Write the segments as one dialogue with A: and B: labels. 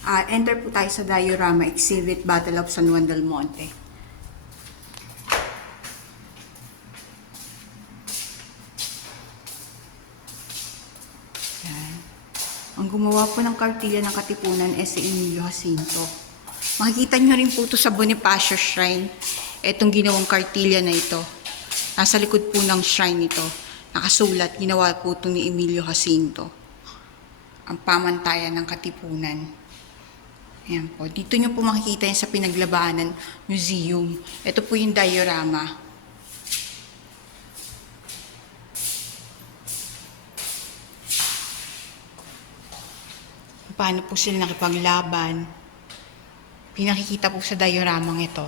A: Ah, enter po tayo sa diorama exhibit Battle of San Juan del Monte. Yan. Ang gumawa po ng kartilya ng Katipunan ay si Emilio Jacinto. Makikita nyo rin po ito sa Bonifacio Shrine. Itong ginawang kartilya na ito. Nasa likod po ng shrine ito. Nakasulat, ginawa po ito ni Emilio Jacinto. Ang pamantayan ng Katipunan. Ayan po. Dito nyo po makikita yan sa Pinaglabanan Museum. Ito po yung diorama. Paano po sila nakipaglaban. Pinakikita po sa dioramang ito.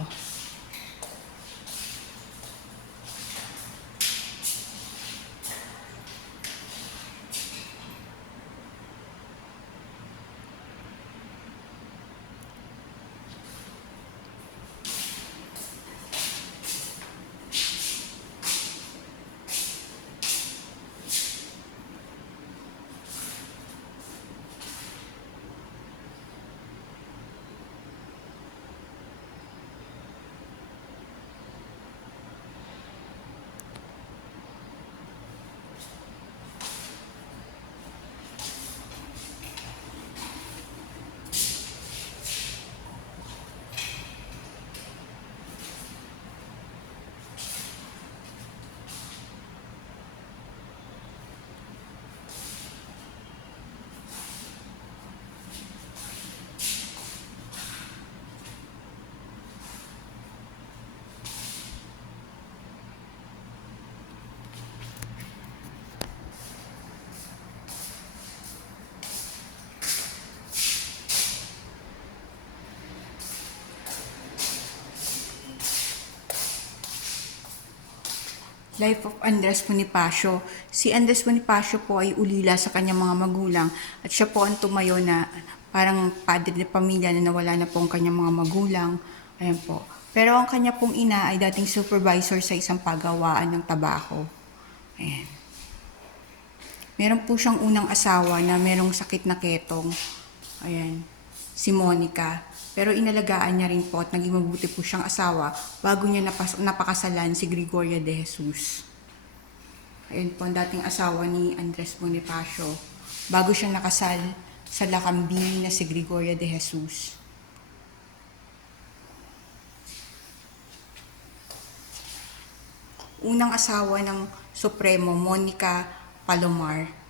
A: Life of Andres Bonifacio. Si Andres Bonifacio po ay ulila sa kanyang mga magulang at siya po ang tumayo na parang padre de pamilya na nawala na po ang kanyang mga magulang. Ayan po. Pero ang kanya pong ina ay dating supervisor sa isang pagawaan ng tabako. Ayan. Meron po siyang unang asawa na merong sakit na ketong. Ayan. Si Monica. Pero inalagaan niya rin po at naging mabuti po siyang asawa bago niya napas- napakasalan si Gregoria de Jesus. Ayun po ang dating asawa ni Andres Bonifacio. Bago siya nakasal sa lakambing na si Gregoria de Jesus. Unang asawa ng Supremo, Monica Palomar.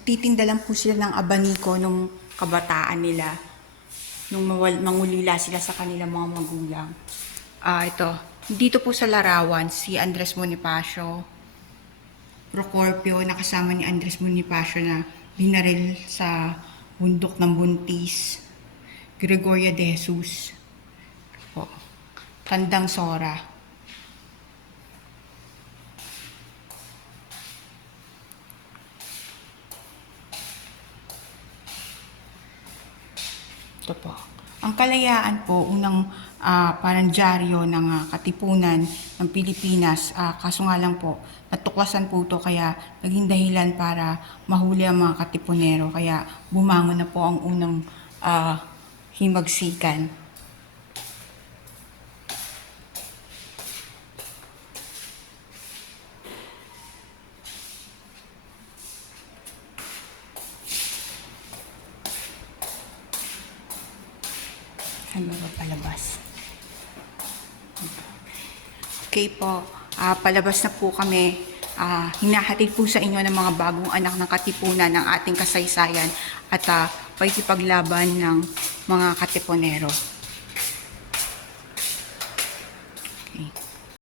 A: Nagtitinda lang po sila ng abaniko nung kabataan nila. Nung mawal, mangulila sila sa kanilang mga magulang. Ah, ito. Dito po sa larawan, si Andres Bonifacio. Procorpio, nakasama ni Andres Bonifacio na binaril sa bundok ng Buntis. Gregoria de Jesus. Po. Tandang Sora. Ito po. Ang kalayaan po, unang ah, parang dyaryo ng ah, katipunan ng Pilipinas. Ah, kaso nga lang po, natuklasan po ito kaya naging dahilan para mahuli ang mga katipunero. Kaya bumangon na po ang unang ah, himagsikan. Ano ba palabas? Okay po, ah, palabas na po kami. Ah, hinahatid po sa inyo ng mga bagong anak ng katipunan ng ating kasaysayan at uh, paikipaglaban ng mga katipunero.